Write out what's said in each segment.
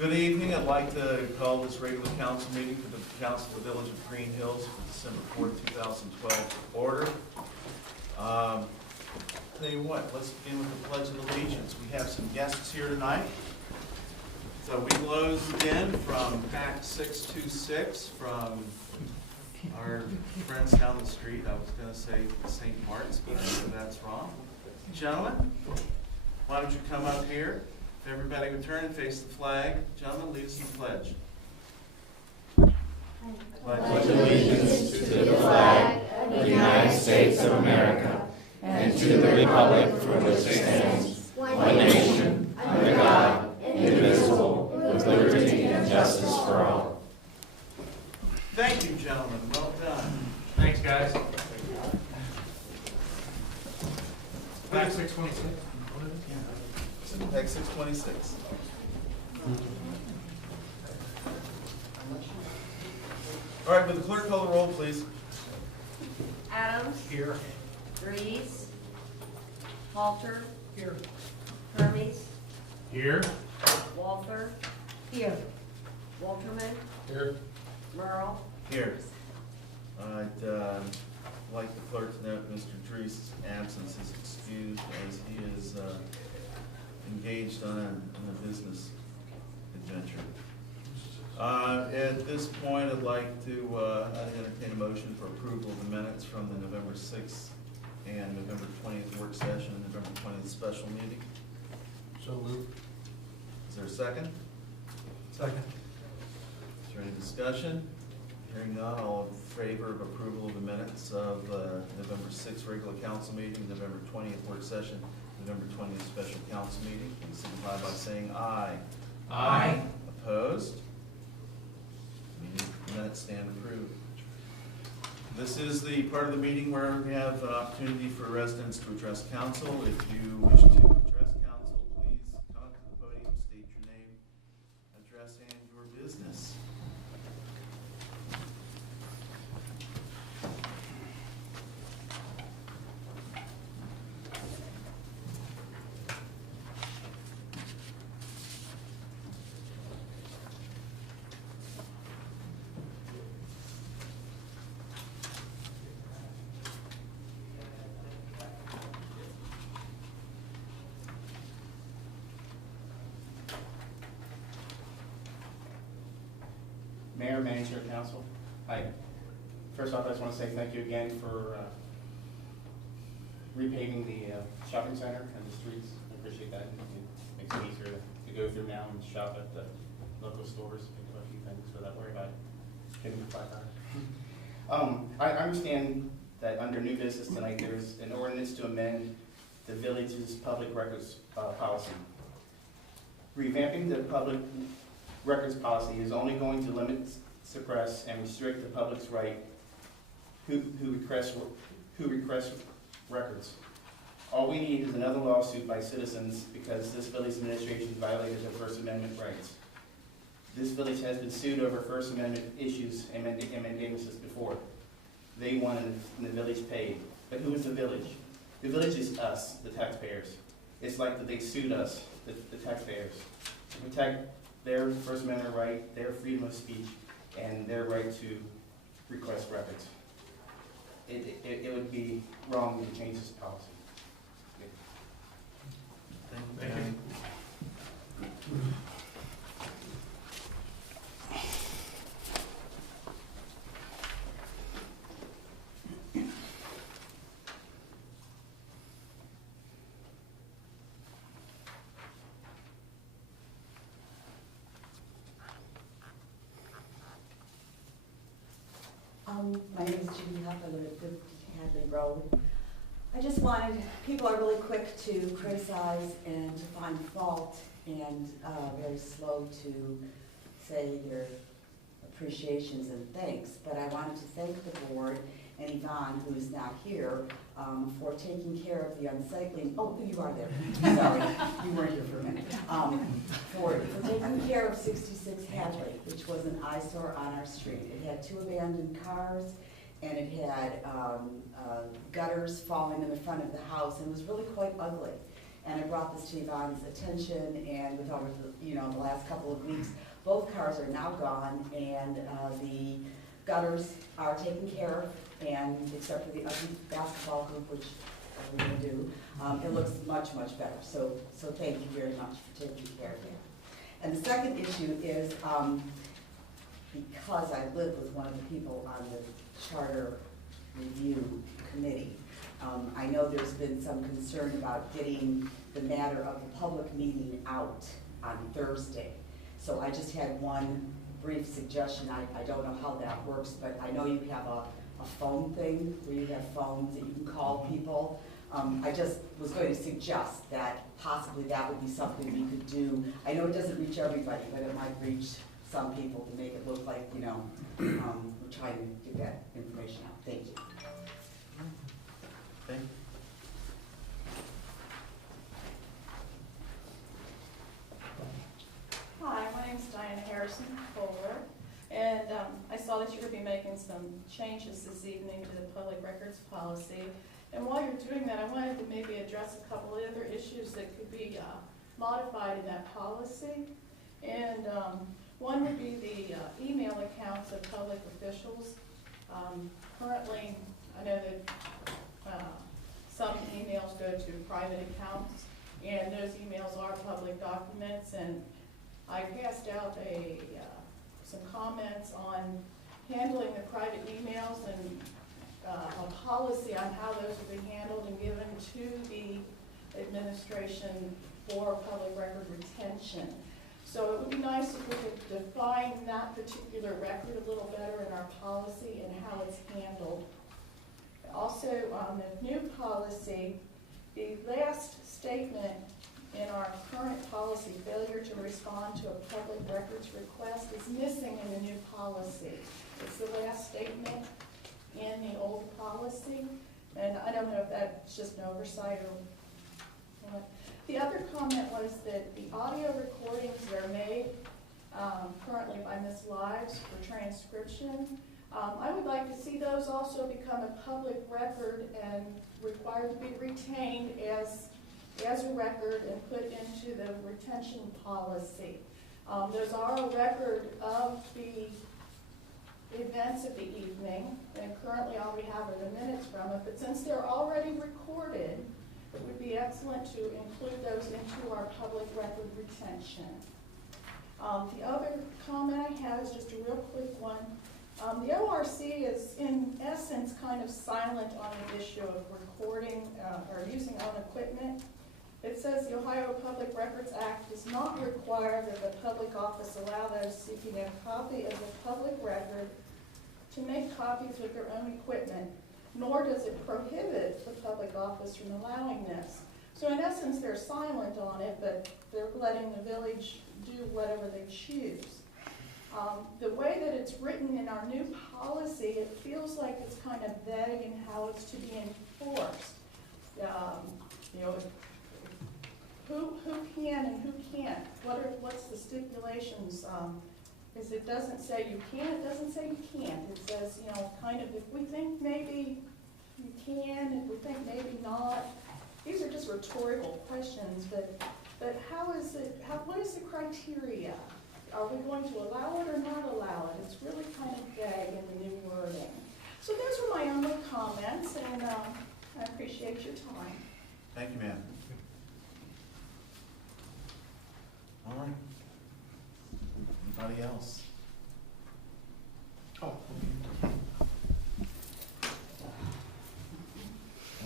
Good evening. I'd like to call this regular council meeting for the Council of the Village of Greenhills for December 4th, 2012 to order. Tell you what, let's begin with the Pledge of Allegiance. We have some guests here tonight. So we closed in from Act 626 from our friends down the street. I was going to say St. Mark's, but I know that's wrong. Gentlemen, why don't you come up here? If everybody would turn and face the flag. Gentlemen, lead us in the pledge. Pledge allegiance to the flag of the United States of America and to the republic for which it stands, one nation, under God, indivisible, with liberty and justice for all. Thank you, gentlemen. Well done. Thanks, guys. Back 626. Act 626. All right, would the clerk call the roll, please? Adams. Here. Reeves. Halter. Here. Hermes. Here. Walther. Here. Walterman. Here. Merle. Here. I'd like the clerk to note Mr. Drees' absence is excused as he is engaged on a business adventure. At this point, I'd like to entertain a motion for approval of the minutes from the November 6th and November 20th work session and November 20th special meeting. So moved. Is there a second? Second. Is there any discussion? Hearing none, all in favor of approval of the minutes of November 6th regular council meeting, November 20th work session, November 20th special council meeting, please signify by saying aye. Aye. Opposed? Minutes stand approved. This is the part of the meeting where we have an opportunity for residents to address council. If you wish to address council, please come up to the podium, state your name, address, and your business. Mayor, Manager, Council. Hi. First off, I just want to say thank you again for repaving the shopping center and the streets. I appreciate that. It makes it easier to go through now and shop at the local stores, pick up a few things without worrying about getting the $5. I understand that under new business tonight, there is an ordinance to amend the village's public records policy. Revamping the public records policy is only going to limit, suppress, and restrict the public's right who requests records. All we need is another lawsuit by citizens because this village administration violated their First Amendment rights. This village has been sued over First Amendment issues and mandamuses before. They won and the village paid. But who is the village? The village is us, the taxpayers. It's like that they sued us, the taxpayers, to protect their First Amendment right, their freedom of speech, and their right to request records. It would be wrong to change this policy. Thank you. My name is Judy Huff. I live at 50 Hadley Road. I just wanted, people are really quick to criticize and to find fault and very slow to say their appreciations and thanks. But I wanted to thank the board and Yvonne, who is not here, for taking care of the unsightly, oh, you are there, sorry, you weren't here for a minute, for taking care of 66 Hadley, which was an eyesore on our street. It had 2 abandoned cars, and it had gutters falling in the front of the house, and it was really quite ugly. And I brought this to Yvonne's attention, and with over the last couple of weeks, both cars are now gone, and the gutters are taken care of, and except for the ugly basketball hoop, which we're gonna do, it looks much, much better. So thank you very much for taking care of that. And the second issue is, because I live with one of the people on the charter review committee, I know there's been some concern about getting the matter of the public meeting out on Thursday. So I just had one brief suggestion. I don't know how that works, but I know you have a phone thing where you have phones that you can call people. I just was going to suggest that possibly that would be something we could do. I know it doesn't reach everybody, but it might reach some people to make it look like, we're trying to get that information out. Thank you. Thank you. Hi, my name's Diana Harrison Kohler, and I saw that you're going to be making some changes this evening to the public records policy. And while you're doing that, I wanted to maybe address a couple of other issues that could be modified in that policy. And one would be the email accounts of public officials. Currently, I know that some emails go to private accounts, and those emails are public documents, and I passed out some comments on handling the private emails and a policy on how those will be handled and given to the administration for public record retention. So it would be nice if we could define that particular record a little better in our policy and how it's handled. Also, on the new policy, the last statement in our current policy, failure to respond to a public records request, is missing in the new policy. It's the last statement in the old policy, and I don't know if that's just an oversight or what. The other comment was that the audio recordings that are made currently by Ms. Lives for transcription, I would like to see those also become a public record and required to be retained as a record and put into the retention policy. Those are a record of the events of the evening, and currently all we have are the minutes from it, but since they're already recorded, it would be excellent to include those into our public record retention. The other comment I have is just a real quick one. The ORC is, in essence, kind of silent on the issue of recording or using own equipment. It says the Ohio Public Records Act does not require that the public office allow those seeking a copy of the public record to make copies with their own equipment, nor does it prohibit the public office from allowing this. So in essence, they're silent on it, but they're letting the village do whatever they choose. The way that it's written in our new policy, it feels like it's kind of vague in how it's to be enforced. Who can and who can't? What's the stipulations? Because it doesn't say you can, it doesn't say you can't. It says, kind of if we think maybe you can, if we think maybe not. These are just rhetorical questions, but how is it? What is the criteria? Are we going to allow it or not allow it? It's really kind of vague in the new wording. So those were my only comments, and I appreciate your time. Thank you, ma'am. All right. Anybody else? Oh. And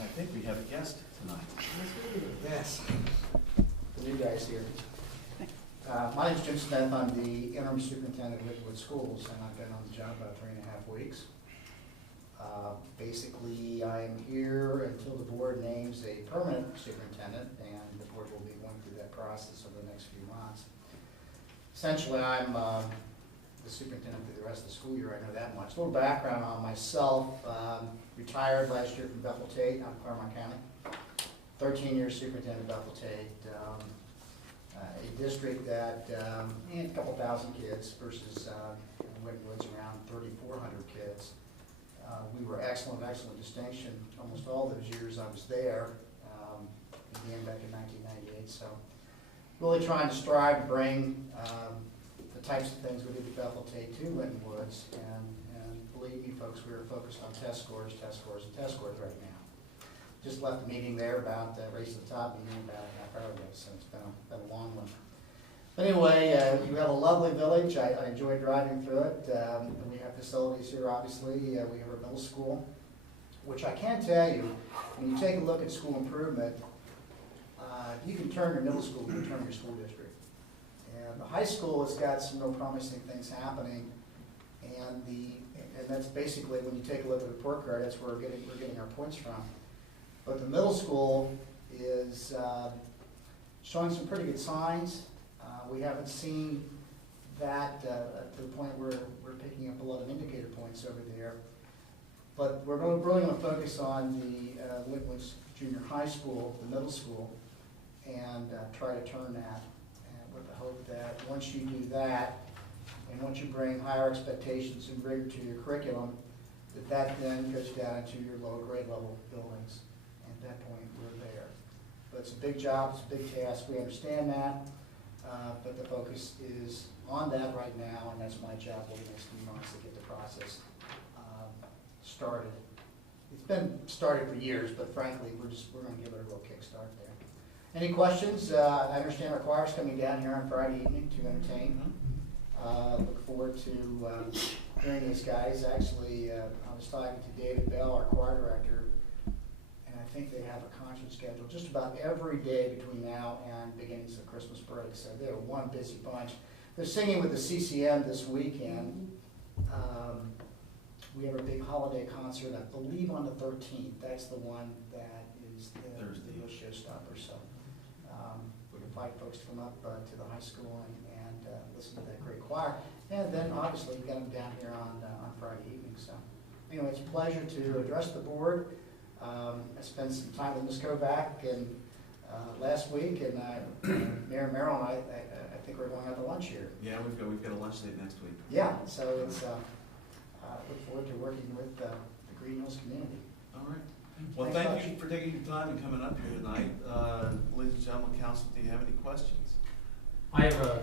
I think we have a guest tonight. Yes, the new guy's here. My name's Jim Smith. I'm the interim superintendent of Lakewood Schools, and I've been on the job about 3.5 weeks. Basically, I'm here until the board names a permanent superintendent, and the board will be going through that process over the next few months. Essentially, I'm the superintendent through the rest of the school year. I know that much. A little background on myself. Retired last year from Bethel Tate out of Claremont County. 13 years superintendent of Bethel Tate. A district that had a couple thousand kids versus Wynwood's around 3,400 kids. We were excellent distinction almost all those years I was there. began back in 1998. So really trying to strive to bring the types of things we did at Bethel Tate to Linton Woods. And believe me, folks, we are focused on test scores, test scores, and test scores right now. Just left a meeting there about Race to the Top meeting about a half hour ago, so it's been a long one. But anyway, you have a lovely village. I enjoy driving through it. And we have facilities here, obviously. We have a middle school, which I can tell you, when you take a look at school improvement, you can turn your middle school, you can turn your school district. And the high school has got some real promising things happening. And that's basically, when you take a look at the report card, that's where we're getting our points from. But the middle school is showing some pretty good signs. We haven't seen that to the point where we're picking up a lot of indicator points over there. But we're really going to focus on the Lintonwoods Junior High School, the middle school, and try to turn that. And with the hope that once you do that, and once you bring higher expectations and rigor to your curriculum, that then goes down into your lower grade level buildings. And at that point, we're there. But it's a big job, it's a big task, we understand that, but the focus is on that right now, and that's my job over the next few months to get the process started. It's been started for years, but frankly, we're going to give it a real kickstart there. Any questions? I understand our choir's coming down here on Friday evening to entertain. Look forward to hearing these guys. Actually, I was talking to David Bell, our choir director, and I think they have a concert scheduled just about every day between now and beginnings of Christmas break. So they're one busy bunch. They're singing with the CCM this weekend. We have a big holiday concert, I believe on the 13th. That's the one that is the real showstopper. So we invite folks to come up to the high school and listen to that great choir. And then obviously we've got them down here on Friday evening. So anyway, it's a pleasure to address the board. I spent some time with Ms. Kovac and last week, and Mayor Merrill and I think we're going out to lunch here. Yeah, we've got a lunch date next week. Yeah, so it's look forward to working with the Greenhills community. All right. Well, Thanks thank much. you for taking your time and coming up here tonight. Ladies and gentlemen, council, do you have any questions? I have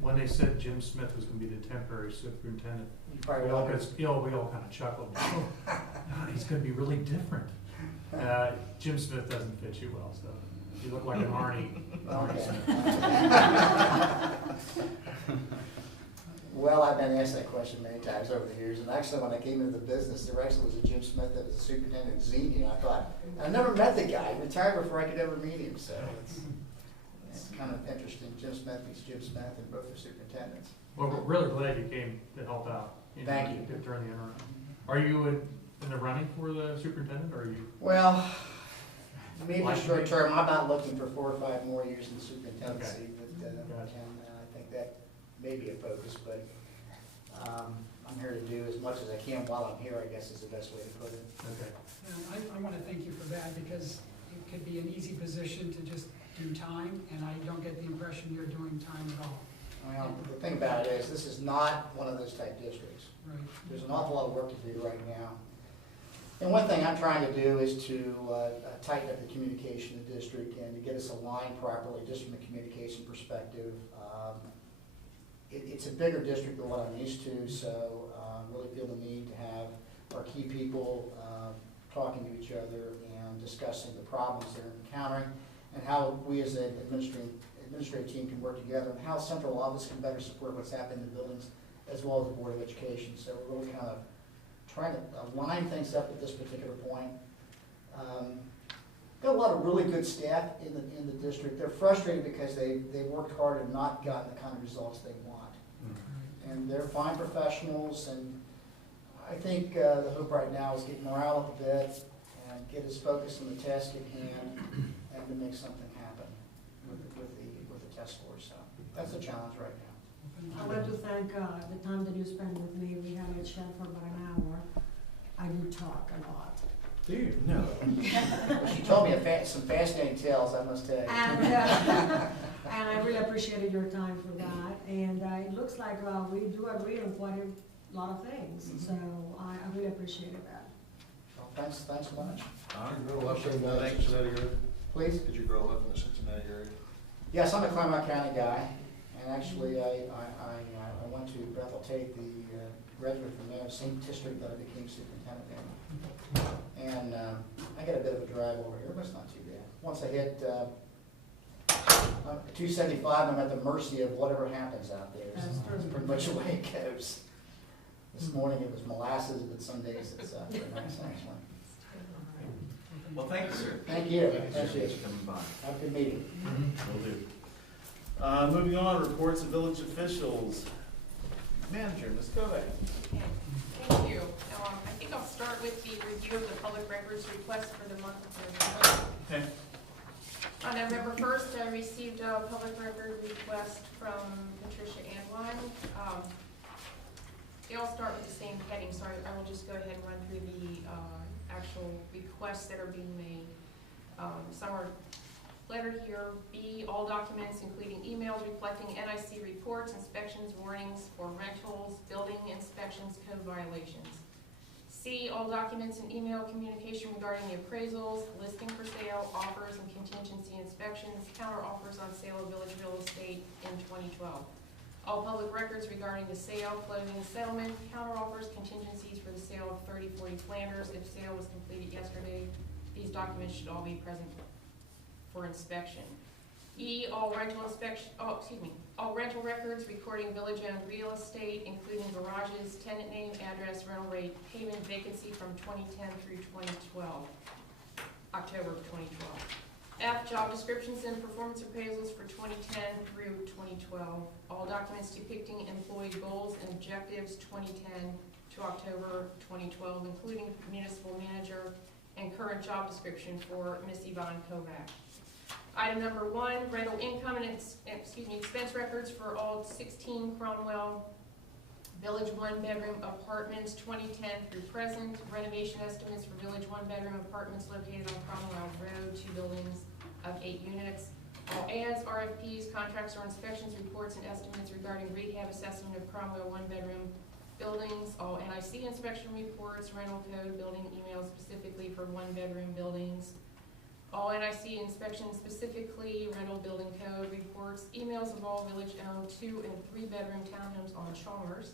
when they said Jim Smith was gonna be the temporary superintendent, You probably we all will. kind of chuckled. Oh, God, he's gonna be really different. Jim Smith doesn't fit you well, so you look like an Arnie Smith. Well, I've been asked that question many times over the years, and actually when I came into the business, there actually was a Jim Smith that was the superintendent at Xenia. I thought, I never met the guy, he retired before I could ever meet him, so it's kind of interesting. Jim Smith meets Jim Smith, and both are superintendents. Well, we're really glad you came to help out. Thank you. During the interim. Are you in the running for the superintendent, or are you? Well, maybe short term, I'm not looking for 4 or 5 more years in superintendency, but Gotcha. I think that may be a focus, but I'm here to do as much as I can while I'm here, I guess is the best way to put it. Okay. I want to thank you for that, because it could be an easy position to just do time, and I don't get the impression you're doing time at all. Well, the thing about it is, this is not one of those type districts. Right. There's an awful lot of work to do right now. And one thing I'm trying to do is to tighten up the communication in the district and to get us aligned properly, just from a communication perspective. It's a bigger district than what I'm used to, so really feel the need to have our key people talking to each other and discussing the problems they're encountering, and how we as an administrative team can work together, and how central office can better support what's happening in the buildings, as well as the Board of Education. So we're really kind of trying to line things up at this particular point. Got a lot of really good staff in the district. They're frustrated because they worked hard and not gotten the kind of results they want. And they're fine professionals, and I think the hope right now is get morale up a bit and get us focused on the task at hand and to make something happen with the test scores. So that's the challenge right now. I want to thank the time that you spent with me. We had a chat for about an hour. I do talk a lot. Do you? No. Well, she told me some fascinating tales, I must tell you. And I really appreciated your time for that. And it looks like we do agree on quite a lot of things. Mm-hmm. So I really appreciated that. Well, thanks so much. All right. Thank you. Please? Did you grow up in the Cincinnati area? Yes, I'm a Claremont County guy, and actually I went to Bethel Tate, the graduate from there, same district that I became superintendent in. And I got a bit of a drive over here, but it's not too bad. Once I hit 275, I'm at the mercy of whatever happens out there. So that's pretty much the way it goes. This morning it was molasses, but some days it's pretty nice actually. Well, thank you, sir. Thank you. Thank you for coming by. Have a good meeting. Will do. Moving on, reports of village officials. Manager, Ms. Kovac. Okay, thank you. I think I'll start with the review of the public records request for the month of November. Okay. On November 1st, I received a public record request from Patricia Anwine. They all start with the same heading, so I will just go ahead and run through the actual requests that are being made. Some are lettered here. B, all documents including emails reflecting NIC reports, inspections, warnings for rentals, building inspections, code violations. C, all documents and email communication regarding the appraisals, listing for sale, offers and contingency inspections, counter offers on sale of village real estate in 2012. All public records regarding the sale, closing, settlement, counter offers, contingencies for the sale of 3040 Flanders if sale was completed yesterday. These documents should all be present for inspection. E, all rental records recording village-owned real estate, including garages, tenant name, address, rental rate, payment, vacancy from 2010 through 2012, October of 2012. F, job descriptions and performance appraisals for 2010 through 2012. All documents depicting employee goals and objectives 2010 to October 2012, including municipal manager and current job description for Miss Yvonne Kovac. Item number 1, rental income and expense records for all 16 Cromwell Village 1-bedroom apartments 2010 through present. Renovation estimates for Village 1-bedroom apartments located on Cromwell Road, 2 buildings of 8 units. All ads, RFPs, contracts or inspections, reports and estimates regarding rehab assessment of Cromwell 1-bedroom buildings. All NIC inspection reports, rental code, building emails specifically for 1-bedroom buildings. All NIC inspections specifically, rental building code reports, emails of all village-owned 2- and 3-bedroom townhomes on Chalmers.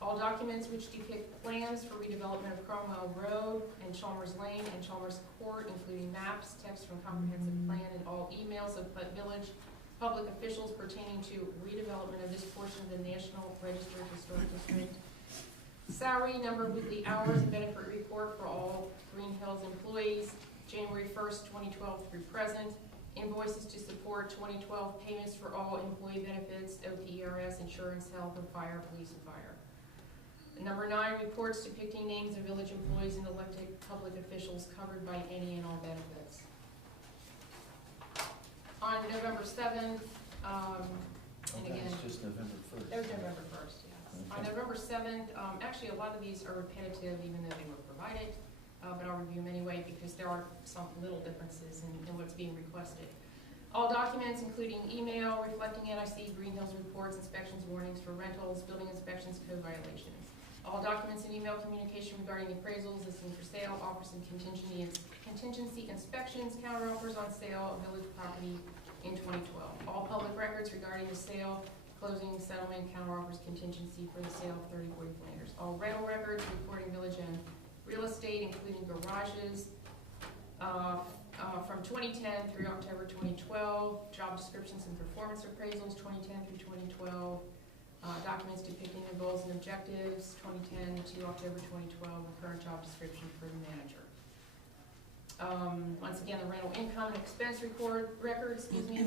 All documents which depict plans for redevelopment of Cromwell Road and Chalmers Lane and Chalmers Court, including maps, text from comprehensive plan, and all emails of village public officials pertaining to redevelopment of this portion of the National Register of Historic District. Salary, number of weekly hours, and benefit report for all Greenhills employees, January 1st, 2012 through present. Invoices to support 2012 payments for all employee benefits, OPERS, insurance, health, and fire, police, and fire. Number 9, reports depicting names of village employees and elected public officials covered by any and all benefits. On November 7th, and again, It's just November 1st. that was November 1st, yes. Okay. On November 7th, actually a lot of these are repetitive even though they were provided, but I'll review them anyway because there are some little differences in what's being requested. All documents, including email reflecting NIC, Greenhills reports, inspections, warnings for rentals, building inspections, code violations. All documents and email communication regarding appraisals, listing for sale, offers and contingency inspections, counter offers on sale of village property in 2012. All public records regarding the sale, closing, settlement, counter offers, contingency for the sale of 3040 Flanders. All rental records reporting village and real estate, including garages, from 2010 through October 2012, job descriptions and performance appraisals 2010 through 2012, documents depicting the goals and objectives 2010 to October 2012, and current job description for the manager. Once again, the rental income and expense records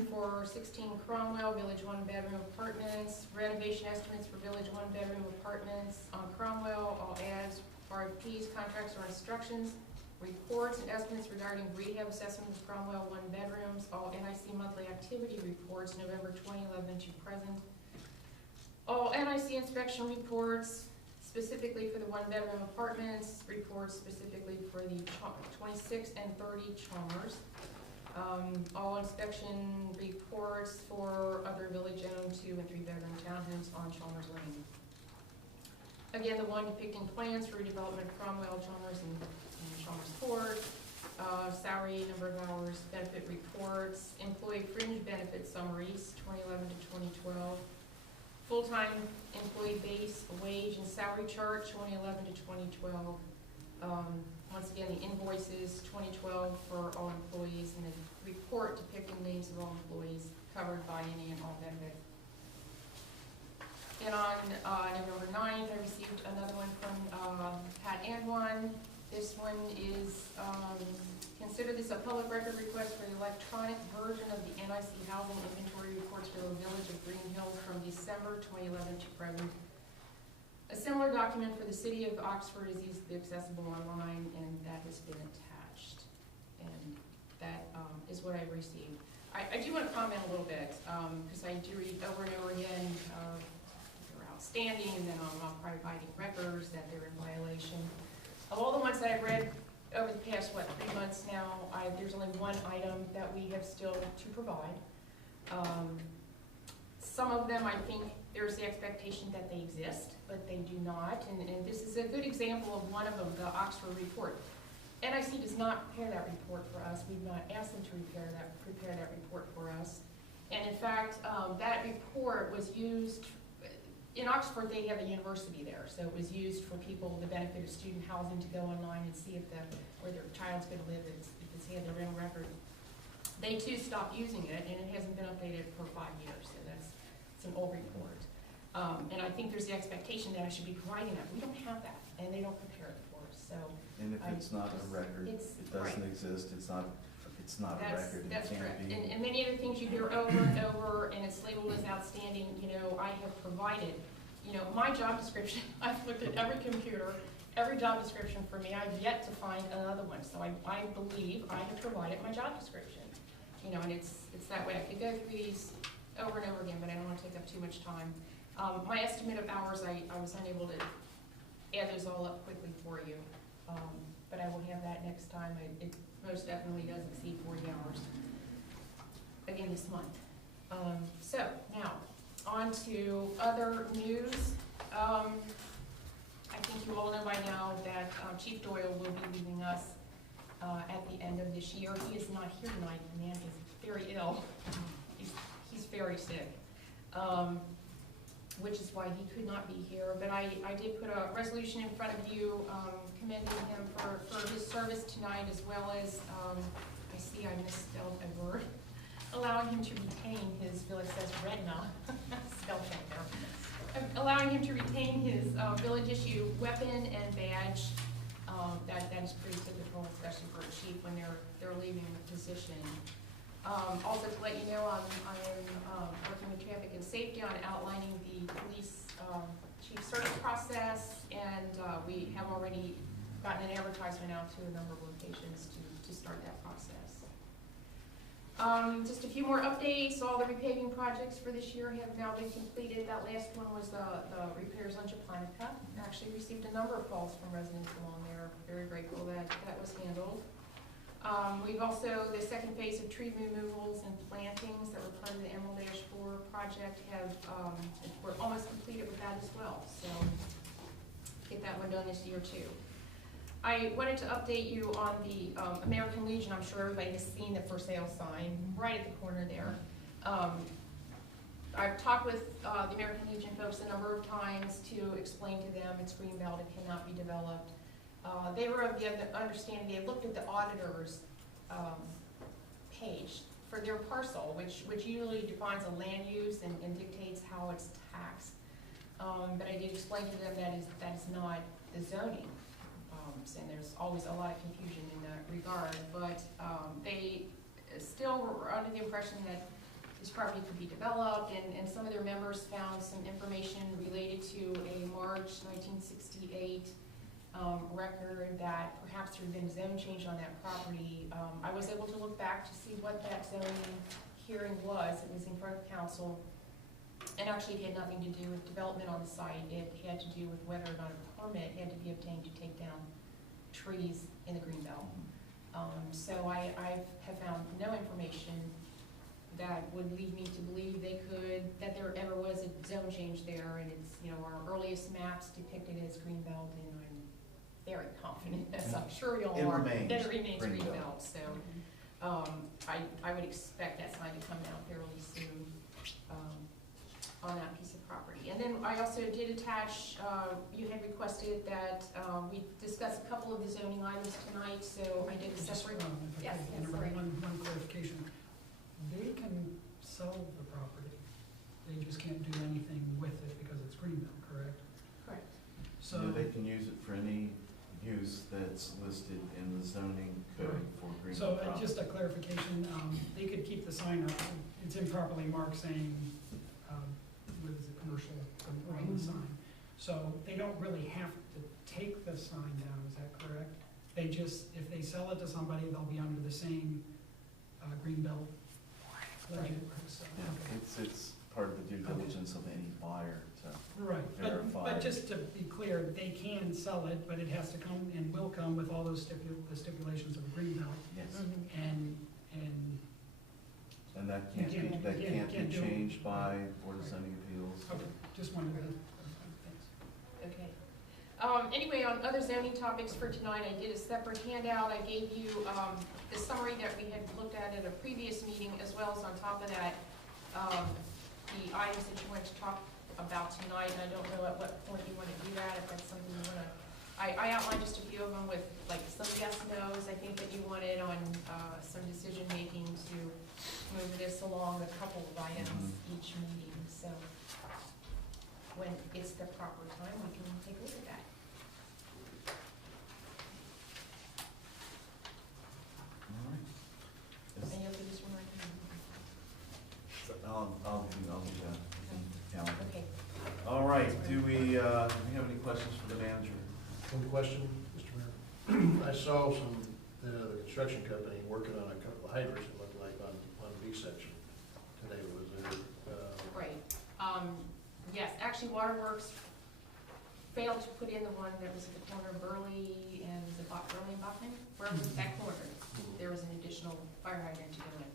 for 16 Cromwell Village 1-bedroom apartments, renovation estimates for Village 1-bedroom apartments on Cromwell, all ads, RFPs, contracts or instructions, reports and estimates regarding rehab assessment of Cromwell 1-bedrooms, all NIC monthly activity reports November 2011 to present. All NIC inspection reports specifically for the 1-bedroom apartments, reports specifically for the 26 and 30 Chalmers. All inspection reports for other village-owned 2- and 3-bedroom townhomes on Chalmers Lane. Again, the one depicting plans for redevelopment of Cromwell, Chalmers, and Chalmers Court. salary, number of hours, benefit reports, employee fringe benefit summaries, 2011 to 2012, full-time employee base wage and salary chart, 2011 to 2012. Once again, the invoices, 2012 for all employees, and the report depicting names of all employees covered by any and all benefits. And on November 9th, I received another one from Pat Anwan. This one is, consider this a public record request for the electronic version of the NIC housing inventory reports for the village of Greenhills from December 2011 to present. A similar document for the city of Oxford is easily accessible online, and that has been attached. And that is what I've received. I do want to comment a little bit, because I do read over and over again, they're outstanding, and then I'm not providing records, that they're in violation. Of all the ones that I've read over the past, 3 months now, there's only one item that we have still to provide. Some of them, I think, there's the expectation that they exist, but they do not, and this is a good example of one of them, the Oxford report. NIC does not prepare that report for us. We've not asked them to prepare that report for us. And in fact, that report was used, in Oxford they have a university there, so it was used for people, the benefit of student housing, to go online and see if where their child's gonna live, if it's had their rental record. They too stopped using it, and it hasn't been updated for 5 years, so it's an old report. And I think there's the expectation that I should be providing that. We don't have that, and they don't prepare it for us, so. And if it's not a record, it doesn't exist, it's not a record, That's it correct. can't be. And many of the things you hear over and over, and it's labeled as outstanding, I have provided, my job description, I've looked at every computer, every job description for me, I've yet to find another one, so I believe I have provided my job description. And it's that way. I could go through these over and over again, but I don't want to take up too much time. My estimate of hours, I was unable to add those all up quickly for you, but I will have that next time. It most definitely does exceed 40 hours, again this month. So now, on to other news. I think you all know by now that Chief Doyle will be leaving us at the end of this year. He is not here tonight. The man is very ill. He's very sick. Which is why he could not be here, but I did put a resolution in front of you commending him for his service tonight, as well as, I see I misspelled a word, allowing him to retain his, village says retina, spell check there, allowing him to retain his village issue weapon and badge. That is pretty typical, especially for a chief when they're leaving the position. Also to let you know, I'm working with traffic and safety on outlining the police chief search process, and we have already gotten an advertisement out to a number of locations to start that process. Just a few more updates. All the repaving projects for this year have now been completed. That last one was the repairs on Japonica. Actually received a number of calls from residents along there. Very grateful that that was handled. We've also, the second phase of tree removals and plantings that were part of the Emerald Ash Borer project we're almost completed with that as well. So get that one done this year too. I wanted to update you on the American Legion. I'm sure everybody has seen the for sale sign right at the corner there. I've talked with the American Legion folks a number of times to explain to them it's greenbelt, it cannot be developed. They were of the understanding, they looked at the auditor's page for their parcel, which usually defines a land use and dictates how it's taxed. But I did explain to them that is not the zoning. And there's always a lot of confusion in that regard. But they still were under the impression that this property could be developed, and some of their members found some information related to a March 1968 record that perhaps there had been a zone change on that property. I was able to look back to see what that zoning hearing was. It was in front of council, and actually it had nothing to do with development on the site. It had to do with whether or not a permit had to be obtained to take down trees in the greenbelt. So I have found no information that would lead me to believe that there ever was a zone change there, and it's, our earliest maps depicted as greenbelt, and I'm very confident, as I'm sure you'll It are, remains that it remains Greenbelt. Greenbelt, so, I would expect that sign to come out fairly soon, on that piece of property. And then I also did attach, you had requested that, we discuss a couple of the zoning items tonight, so I did a Just, separate. if I Yes, could yes, interrupt, sorry. one clarification. They can sell the property, they just can't do anything with it because it's Greenbelt, correct? Correct. So, You know, they can use it for any use that's listed in the zoning code for Greenbelt so property. just a clarification, they could keep the sign up, it's improperly marked saying, what is it, commercial, on the sign. So they don't really have to take the sign down, is that correct? They just, if they sell it to somebody, they'll be under the same, Greenbelt legend, so, Yeah, okay. it's part of the due diligence of any buyer to Right, verify. but just to be clear, they can sell it, but it has to come and will come with all those the stipulations of Greenbelt, Yes, and and that You can't can't- be, that you can't can't be do it. changed by Board of Zoning Appeals. okay, just wanted to, thanks. Okay. Anyway, on other zoning topics for tonight, I did a separate handout. I gave you, the summary that we had looked at a previous meeting, as well as on top of that, the items that you want to talk about tonight. And I don't know at what point you want to do that, if that's something you want to, I outlined just a few of them with like some yes, nos. I think that you wanted on, some decision making to move this along a couple of items each meeting. So when it's the proper time, we can take a look at that. All right. And you'll do this one right I'll do that. Calendar. now. Okay. All right, do we have any questions for the manager? One question, Mr. Mayor. I saw the construction company working on a couple of hydrants, it looked like, on B section today. Was there, Right. Yes, actually Waterworks failed to put in the one that was at the corner of Burley and, was it Burley and Bachman? Wherever that corner, there was an additional fire hydrant to go in.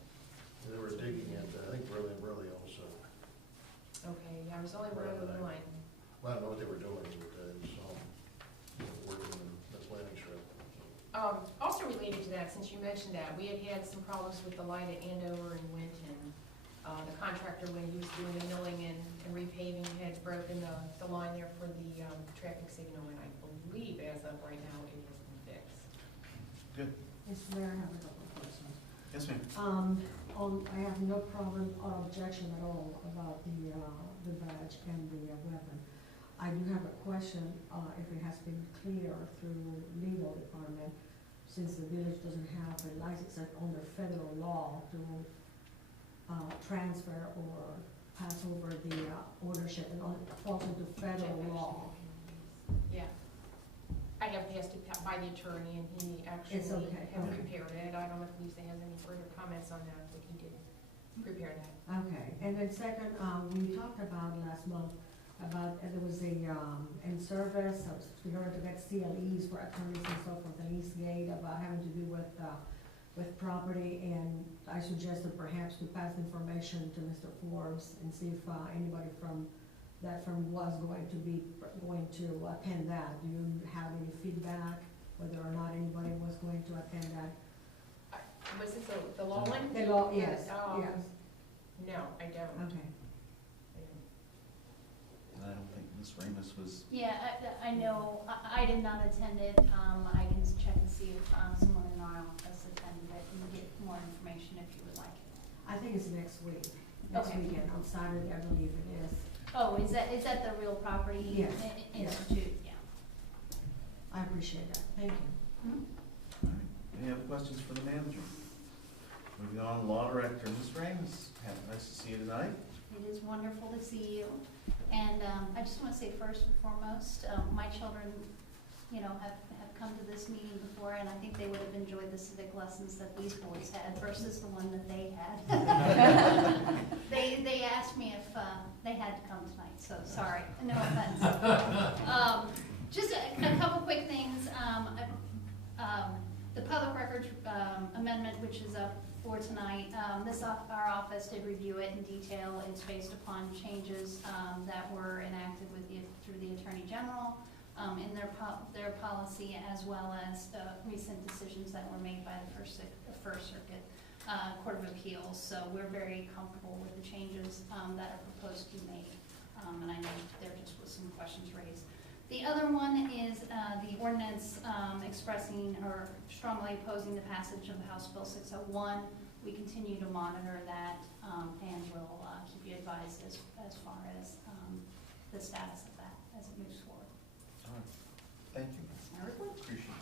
they were digging at, I think, Burley also. Okay, yeah, I was only aware of the one. Well, I don't know what they were doing, but I saw them working in the planning strip. Also related to that, since you mentioned that, we had some problems with the light at Andover and Winton. The contractor, when he was doing the milling and repaving, had broken the line there for the traffic signal, and I believe as of right now, it has been fixed. Good. Mr. Mayor, I have a couple of questions. Yes, ma'am. I have no problem or objection at all about the badge and the weapon. I do have a question, if it has been clear through legal department, since the village doesn't have a license under federal law to transfer or pass over the ownership and falls into federal law. Yeah. I have passed it by the attorney, and he actually It's okay, had okay. prepared it. I don't know if Lisa has any further comments on that, but he did prepare that. Okay, and then second, we talked about last month about, there was a, in service, we heard to get CLEs for attorneys and so forth in Eastgate about having to do with property, and I suggested perhaps we pass information to Mr. Forbes and see if anybody from that firm was going to attend that. Do you have any feedback, whether or not anybody was going to attend that? Was this the law one? The law, yes, yes, No, I don't. okay. And I don't think Ms. Ramus was, Yeah, I know, I did not attend it. I can check and see if someone in our office attended it and get more information if you would like it. I think it's next week, next Okay. weekend, on Saturday, I believe it is. Oh, is that the Real Property Yes, Institute? Yeah. I appreciate that, thank you. all right. Any other questions for the manager? Moving on, Law Director, Ms. Ramus, nice to see you tonight. It is wonderful to see you. And I just want to say first and foremost, my children, have come to this meeting before, and I think they would have enjoyed the civic lessons that these boys had versus the one that they had. They asked me if they had to come tonight, so sorry, no offense. Just a couple quick things. The public records amendment, which is up for tonight, our office did review it in detail. It's based upon changes that were enacted through the Attorney General. in their policy, as well as recent decisions that were made by the First Circuit Court of Appeals. So we're very comfortable with the changes that are proposed to be made. And I know there just was some questions raised. The other one is the ordinance expressing or strongly opposing the passage of House Bill 601. We continue to monitor that and will keep you advised as far as the status of that as it moves forward. All right. Thank you. Appreciate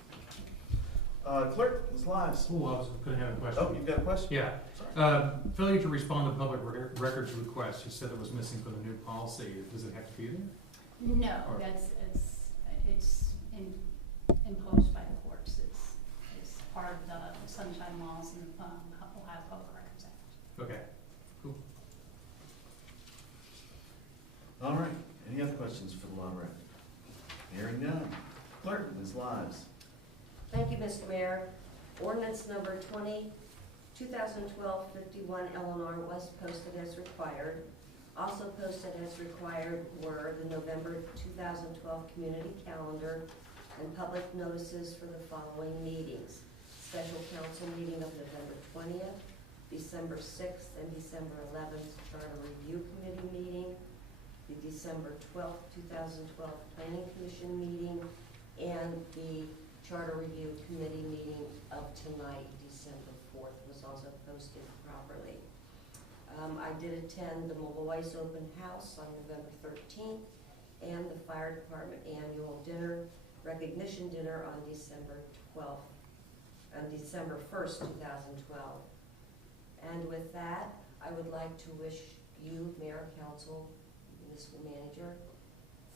it. Clerk, Ms. Lives. Oh, I was gonna have a question. Oh, you've got a question? Yeah. Sorry. Failure to respond to public records requests, you said it was missing from the new policy. Does it have to be there? No, Or- it's imposed by the courts. It's part of the sunshine laws and the Ohio Public Records Act. Okay, cool. All right. Any other questions for the law rep? Hearing none. Clerk, Ms. Lives. Thank you, Mr. Mayor. Ordinance number 2012-51 Eleanor was posted as required. Also posted as required were the November 2012 community calendar and public notices for the following meetings. Special council meeting of November 20th, December 6th, and December 11th Charter Review Committee meeting, the December 12th, 2012 Planning Commission meeting, and the Charter Review Committee meeting of tonight, December 4th, was also posted properly. I did attend the Mobile Ice Open House on November 13th and the Fire Department Annual Dinner, Recognition Dinner on December 12th, on December 1st, 2012. And with that, I would like to wish you, Mayor, Council, Municipal Manager,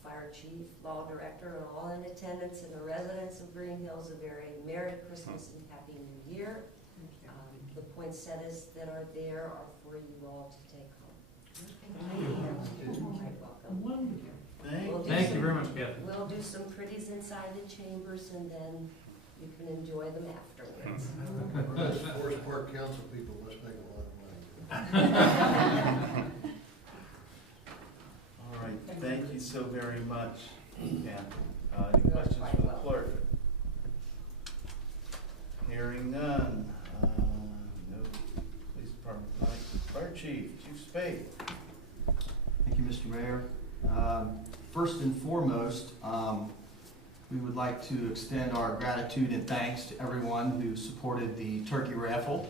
Fire Chief, Law Director, and all in attendance and the residents of Greenhills a very Merry Christmas and Happy New Year. The poinsettias that are there are for you all to take home. You're welcome. Thank you very much, Kathy. We'll do some pretties inside the chambers, and then you can enjoy them afterwards. Those Forest Park Council people must make a lot of money. All right. Thank you so very much, Kathy. Any questions for the clerk? Hearing none. No. Police Department tonight. Fire Chief, Chief Spade. Thank you, Mr. Mayor. First and foremost, we would like to extend our gratitude and thanks to everyone who supported the turkey raffle.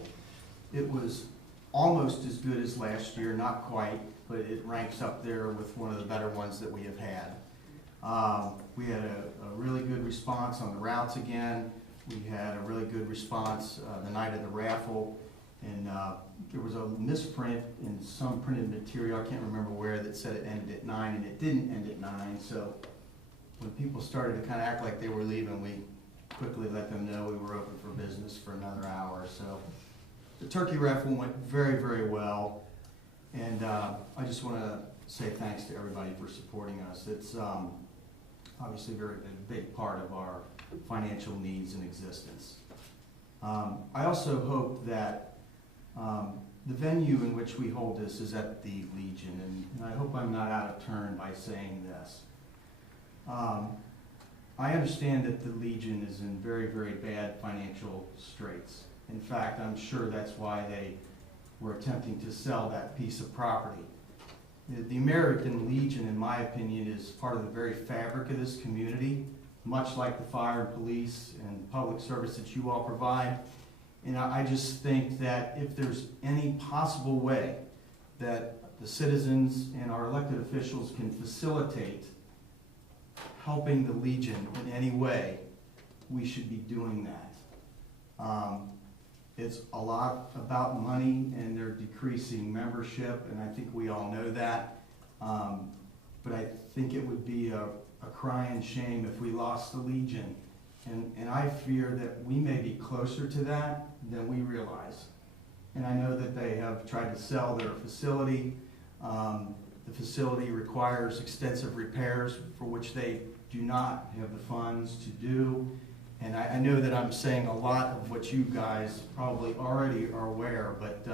It was almost as good as last year, not quite, but it ranks up there with one of the better ones that we have had. We had a really good response on the routes again. We had a really good response the night of the raffle, and there was a misprint in some printed material, I can't remember where, that said it ended at 9, and it didn't end at 9, so when people started to kind of act like they were leaving, we quickly let them know we were open for business for another hour. So the turkey raffle went very, very well, and I just want to say thanks to everybody for supporting us. It's obviously a big part of our financial needs and existence. I also hope that the venue in which we hold this is at the Legion, and I hope I'm not out of turn by saying this. I understand that the Legion is in very, very bad financial straits. In fact, I'm sure that's why they were attempting to sell that piece of property. The American Legion, in my opinion, is part of the very fabric of this community, much like the fire and police and public service that you all provide. And I just think that if there's any possible way that the citizens and our elected officials can facilitate helping the Legion in any way, we should be doing that. It's a lot about money, and they're decreasing membership, and I think we all know that. But I think it would be a crying shame if we lost the Legion. And I fear that we may be closer to that than we realize. And I know that they have tried to sell their facility. The facility requires extensive repairs for which they do not have the funds to do. And I know that I'm saying a lot of what you guys probably already are aware, but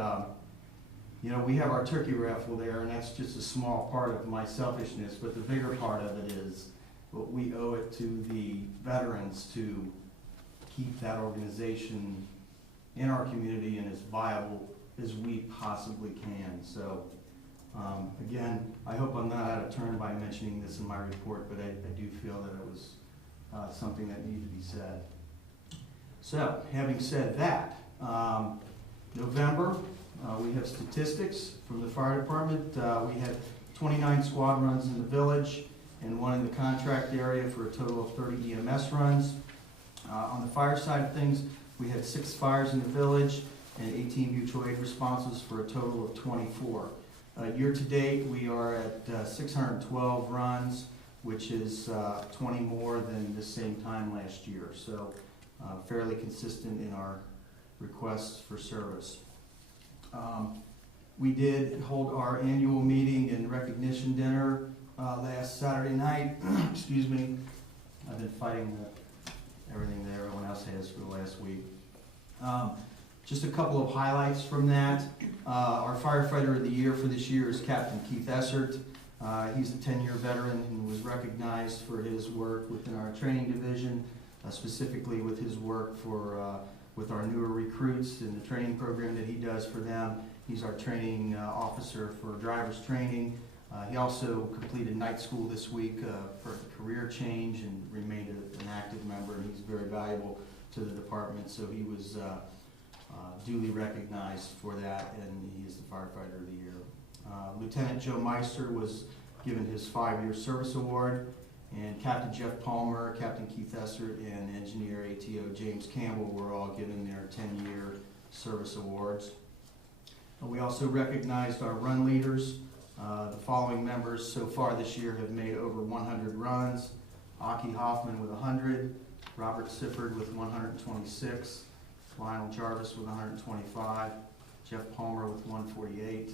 you know, we have our turkey raffle there, and that's just a small part of my selfishness, but the bigger part of it is but we owe it to the veterans to keep that organization in our community and as viable as we possibly can. So, again, I hope I'm not out of turn by mentioning this in my report, but I do feel that it was something that needed to be said. So, having said that, November, we have statistics from the fire department. We had 29 squad runs in the village and one in the contract area for a total of 30 EMS runs. On the fire side of things, we had 6 fires in the village and 18 mutual aid responses for a total of 24. Year to date, we are at 612 runs, which is 20 more than the same time last year. So fairly consistent in our requests for service. We did hold our annual meeting and recognition dinner last Saturday night. Excuse me. I've been fighting everything that everyone else has for the last week. Just a couple of highlights from that. Our firefighter of the year for this year is Captain Keith Essert. He's a 10-year veteran and was recognized for his work within our training division, specifically with his work for with our newer recruits and the training program that he does for them. He's our training officer for driver's training. He also completed night school this week for a career change and remained an active member, and he's very valuable to the department. So he was duly recognized for that, and he is the firefighter of the year. Lieutenant Joe Meister was given his 5-year service award, and Captain Jeff Palmer, Captain Keith Essert, and Engineer ATO James Campbell were all given their 10-year service awards. We also recognized our run leaders. The following members so far this year have made over 100 runs. Aki Hoffman with 100, Robert Sifford with 126, Lionel Jarvis with 125, Jeff Palmer with 148,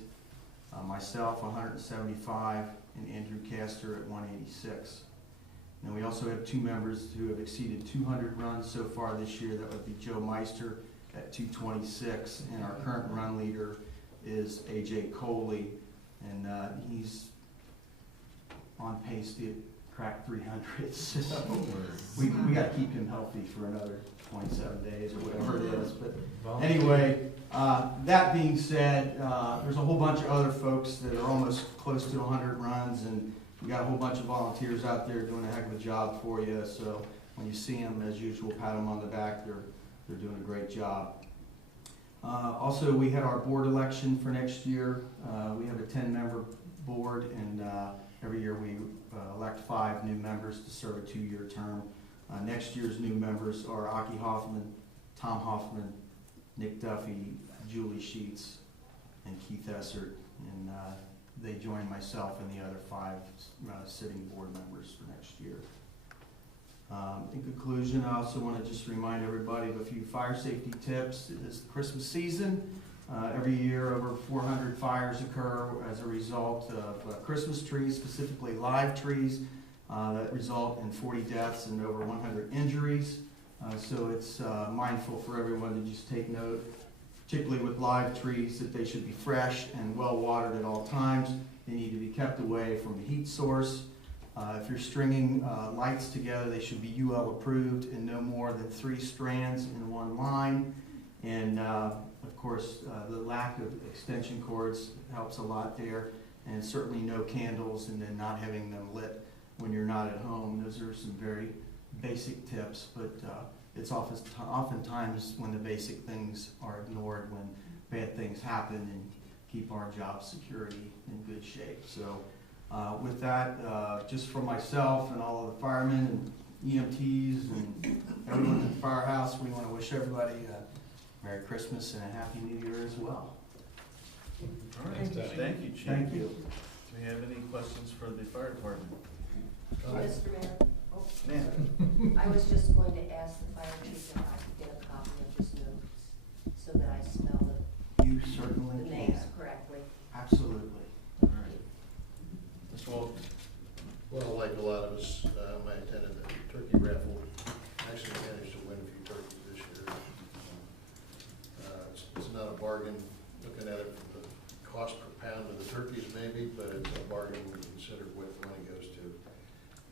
myself 175, and Andrew Castor at 186. And we also have 2 members who have exceeded 200 runs so far this year. That would be Joe Meister at 226, and our current run leader is AJ Coley, and he's on pace to crack 300. So we got to keep him healthy for another 27 days or whatever it is. But anyway, that being said, there's a whole bunch of other folks that are almost close to 100 runs, and we got a whole bunch of volunteers out there doing a heck of a job for you. So when you see them, as usual, pat them on the back. They're doing a great job. Also, we had our board election for next year. We have a 10-member board, and every year we elect 5 new members to serve a 2-year term. Next year's new members are Aki Hoffman, Tom Hoffman, Nick Duffy, Julie Sheets, and Keith Essert, and they join myself and the other 5 sitting board members for next year. In conclusion, I also want to just remind everybody of a few fire safety tips. It is the Christmas season. Every year, over 400 fires occur as a result of Christmas trees, specifically live trees, that result in 40 deaths and over 100 injuries. So it's mindful for everyone to just take note, particularly with live trees, that they should be fresh and well watered at all times. They need to be kept away from the heat source. If you're stringing lights together, they should be UL approved and no more than 3 strands in one line. And of course, the lack of extension cords helps a lot there. And certainly no candles, and then not having them lit when you're not at home. Those are some very basic tips, but it's oftentimes when the basic things are ignored, when bad things happen, and keep our job security in good shape. So with that, just for myself and all of the firemen and EMTs and everyone in the firehouse, we want to wish everybody a Merry Christmas and a Happy New Year as well. All right, thank you, Chief. Thank you. Do we have any questions for the fire department? Mr. Mayor? Oh, Ma'am. I was just going to ask the fire chief if I could get a copy of his notes so that I spell You certainly the can. names correctly. Absolutely. All right. Mr. Walters? Well, like a lot of us, I attended the turkey raffle. Actually managed to win a few turkeys this year. It's not a bargain looking at it from the cost per pound of the turkeys maybe, but it's a bargain when you consider what the money goes to.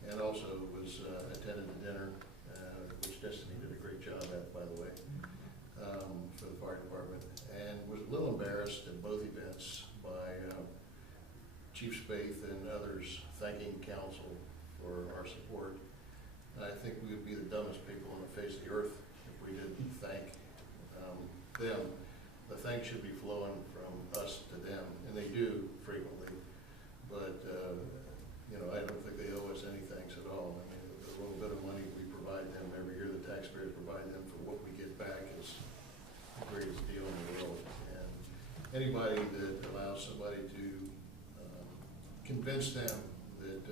and also was attended the dinner, which Destiny did a great job at, by the way, for the fire department, and was a little embarrassed at both events by Chief Spaeth and others thanking council for our support. I think we would be the dumbest people on the face of the earth if we didn't thank them. The thanks should be flowing from us to them, and they do frequently, but I don't think they owe us any thanks at all. I mean, the little bit of money we provide them every year, the taxpayers provide them for what we get back is the greatest deal in the world. And anybody that allows somebody to convince them that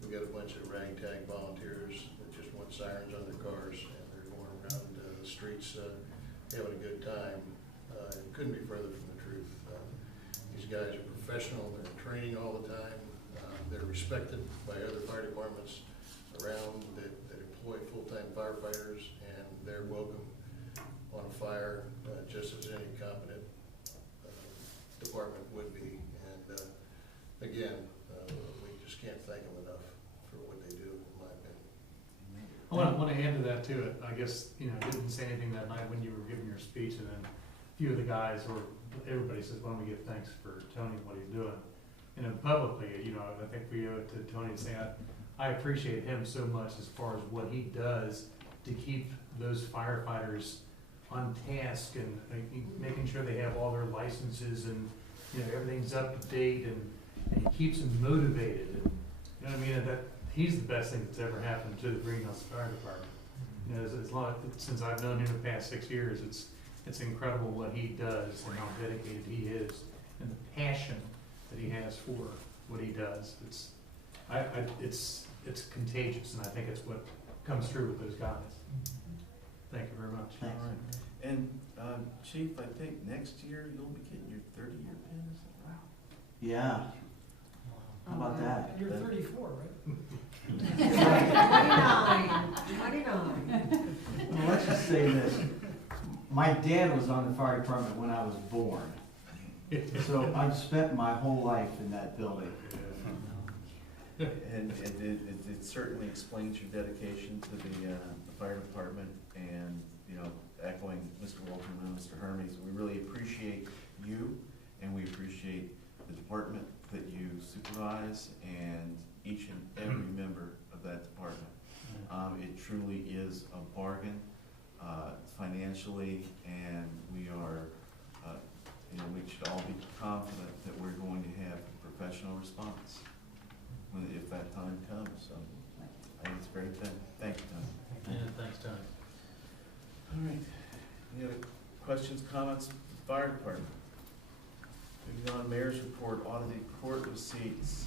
we got a bunch of ragtag volunteers that just want sirens on their cars and they're going around the streets having a good time, it couldn't be further from the truth. These guys are professional, they're in training all the time, they're respected by other fire departments around that employ full-time firefighters, and they're welcome on a fire just as any competent department would be. And again, we just can't thank them enough for what they do, in my opinion. I want to add to that too. I guess, didn't say anything that night when you were giving your speech, and then a few of the guys, or everybody says, why don't we give thanks for Tony and what he's doing? And then publicly, I think we owe it to Tony to say, I appreciate him so much as far as what he does to keep those firefighters on task and making sure they have all their licenses and, everything's up to date, and he keeps them motivated. And, you know what I mean? That he's the best thing that's ever happened to the Greenhills Fire Department. As long since I've known him the past 6 years, it's incredible what he does and how dedicated he is, and the passion that he has for what he does. It's contagious, and I think it's what comes through with those guys. Thank you very much. All right. And Chief, I think next year you'll be getting your 30-year pin, is that right? Yeah. How about that? You're 34, right? 29. Well, let's just say this. My dad was on the fire department when I was born. So I've spent my whole life in that building. And it certainly explains your dedication to the fire department, and, echoing Mr. Walton and Mr. Hermes, we really appreciate you, and we appreciate the department that you supervise and each and every member of that department. It truly is a bargain financially, and we are, we should all be confident that we're going to have a professional response if that time comes. So I think it's a great thing. Thank you, Tony. Yeah, thanks, Tony. All right. Any other questions, comments? Fire department. Moving on, mayor's report, audited court receipts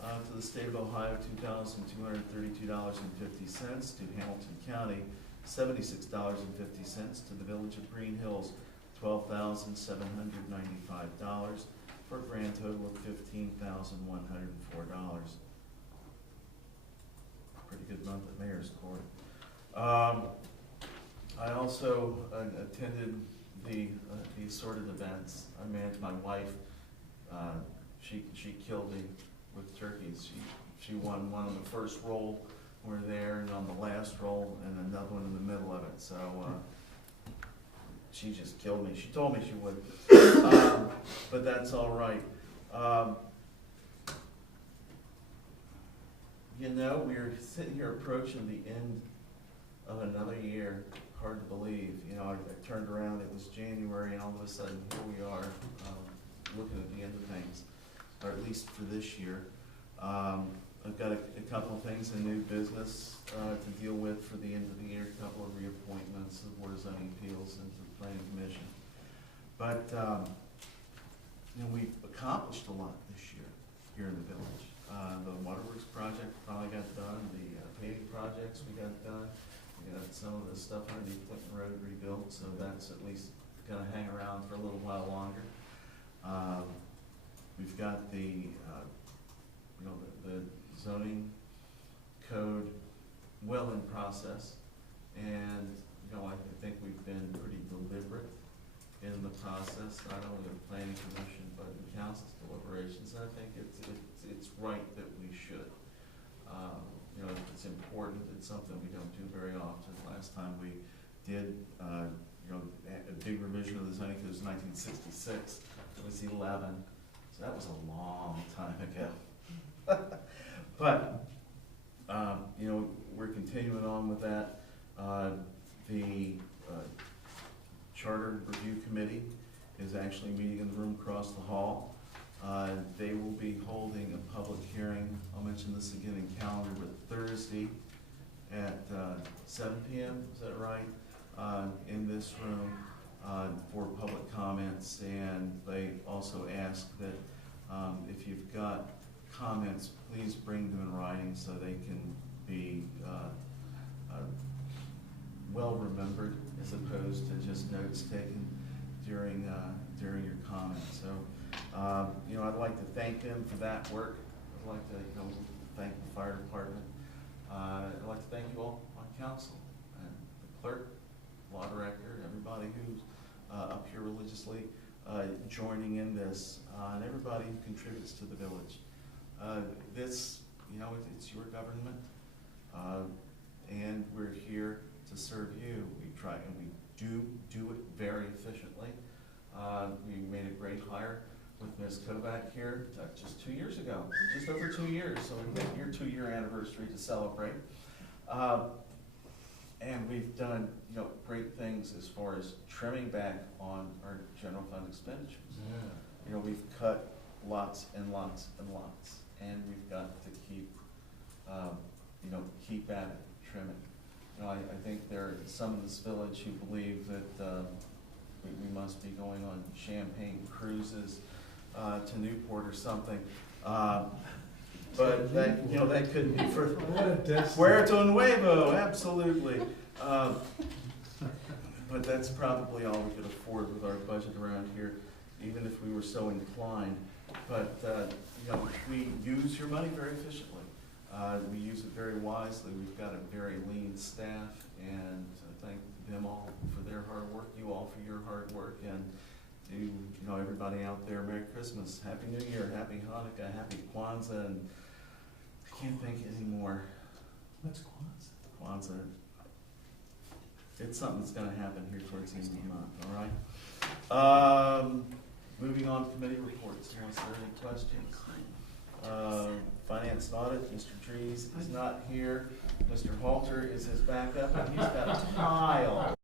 to the state of Ohio, $2,232.50, to Hamilton County, $76.50, to the village of Greenhills, $12,795, for a grand total of $15,104. Pretty good month at mayor's court. I also attended the assorted events. I managed my wife. She killed me with turkeys. She won one on the first roll. We're there, and on the last roll, and another one in the middle of it. So she just killed me. She told me she would, but that's all right. We're sitting here approaching the end of another year. Hard to believe. I turned around, it was January, and all of a sudden, here we are, looking at the end of things, or at least for this year. I've got a couple of things in new business to deal with for the end of the year, a couple of reappointments of Board of Zoning Appeals and to the Planning Commission. But, we've accomplished a lot this year here in the village. The waterworks project finally got done, the paving projects we got done. We got some of the stuff underneath Clinton Road rebuilt, so that's at least gonna hang around for a little while longer. We've got the zoning code well in process, and I think we've been pretty deliberate in the process, not only the planning commission but in council's deliberations. I think it's right that we should. you know, it's important. It's something we don't do very often. Last time we did, you know, a big revision of the zoning code was 1966. It was 11, so that was a long time ago. But, you know, we're continuing on with that. The Charter Review Committee is actually meeting in the room across the hall. They will be holding a public hearing, I'll mention this again in calendar, but Thursday at 7 p.m., is that right? In this room for public comments, and they also ask that if you've got comments, please bring them in writing so they can be well remembered as opposed to just notes taken during your comments. So, you know, I'd like to thank them for that work. I'd like to, you know, thank the fire department. I'd like to thank you all on council and the clerk, law director, everybody who's up here religiously joining in this, and everybody who contributes to the village. This, you know, it's your government, and we're here to serve you. We try, and we do it very efficiently. We made a great hire with Ms. Kovac here just 2 years ago, just over 2 years, so we've got your 2-year anniversary to celebrate. And we've done, you know, great things as far as trimming back on our general fund expenditures. Yeah. You know, we've cut lots and lots and lots, and we've got to keep, you know, keep at it, trimming. You know, I think there are some in this village who believe that we must be going on champagne cruises to Newport or something. But that, you know, that couldn't be for Puerto Nuevo, absolutely. But that's probably all we could afford with our budget around here, even if we were so inclined. But, you know, we use your money very efficiently. We use it very wisely. We've got a very lean staff, and I thank them all for their hard work, you all for your hard work, and to, you know, everybody out there, Merry Christmas, Happy New Year, Happy Hanukkah, Happy Kwanzaa, and I can't think anymore. What's Kwanzaa? Kwanzaa. It's something that's going to happen here towards the end of the month, all right? Moving on to committee reports. Is there any questions? Finance and Audit, Mr. Dries is not here. Mr. Halter is his backup, and he's got a pile